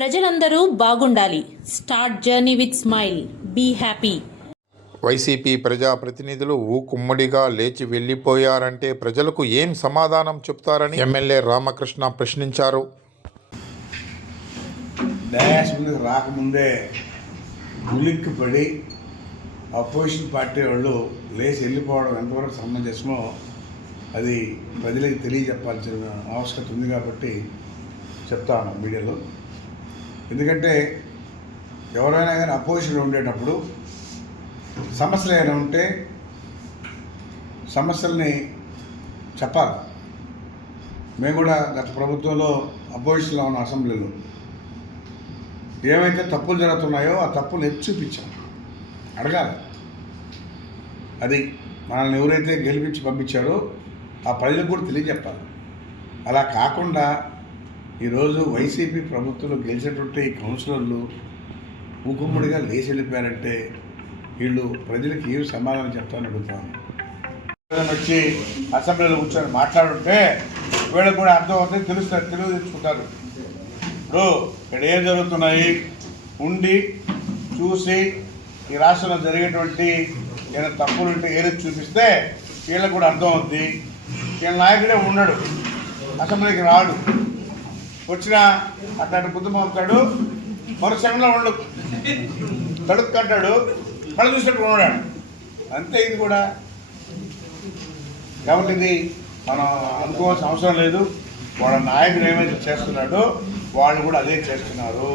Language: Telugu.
ప్రజలందరూ బాగుండాలి. Start journey with smile. Be happy. YCP ప్రజాప్రతినిధులు ఊకుమ్మడిగా లేచి వెళ్ళిపోయారంటే ప్రజలకు ఏం సమాధానం చెప్తారని ఎమ్మెల్యే రామకృష్ణ ప్రశ్నించారు. డయాస్ ముందుకు రాకముందే ఉలిక్కి పడి అపోజిషన్ పార్టీ వాళ్ళు లేచి వెళ్ళిపోవడం ఎంతవరకు సమంజసమో అది ప్రజలకు తెలియజెప్పాల్సిన ఆవశ్యకత ఉంది కాబట్టి చెప్తాను మీడియాలో. ఎందుకంటే ఎవరైనా కానీ అపోజిషన్లో ఉండేటప్పుడు సమస్యలు ఏమైనా ఉంటే సమస్యల్ని చెప్పాలి. మేము కూడా గత ప్రభుత్వంలో అపోజిషన్లో ఉన్న అసెంబ్లీలో ఏమైతే తప్పులు జరుగుతున్నాయో ఆ తప్పులు ఎత్తి చూపించాం. అడగాలి. అది మనల్ని ఎవరైతే గెలిపించి పంపించారో ఆ ప్రజలకు కూడా తెలియజెప్పాలి. అలా కాకుండా ఈరోజు వైసీపీ ప్రభుత్వంలో గెలిచినటువంటి కౌన్సిలర్లు ఊకుమ్మడిగా లేచి వెళ్ళిపోయారంటే వీళ్ళు ప్రజలకు ఏం సమాధానం చెప్తారని అడుగుతాను వచ్చి అసెంబ్లీలో కూర్చొని మాట్లాడుంటే వీళ్ళకి కూడా అర్థం అవుతుంది తెలుస్తారు తెలుగు తెచ్చుకుంటారు. ఇప్పుడు ఇక్కడ ఏం జరుగుతున్నాయి? ఉండి చూసి ఈ రాష్ట్రంలో జరిగేటువంటి ఏదైనా తప్పులు ఉంటే ఏదో చూపిస్తే వీళ్ళకి కూడా అర్థం అవుద్ది. వీళ్ళ నాయకుడే ఉన్నాడు అసెంబ్లీకి రాడు. వచ్చిన అతను బుద్ధి పంపుతాడు మరో సెకండ్లో ఉండు. తడుక్కుంటాడు మళ్ళీ చూసినట్టు ఉన్నాడు. అంతే ఇది కూడా. కాబట్టి ఇది మనం అనుకోవాల్సిన అవసరం లేదు. వాళ్ళ నాయకుడు ఏమైతే చేస్తున్నాడో వాళ్ళు కూడా అదే చేస్తున్నారు.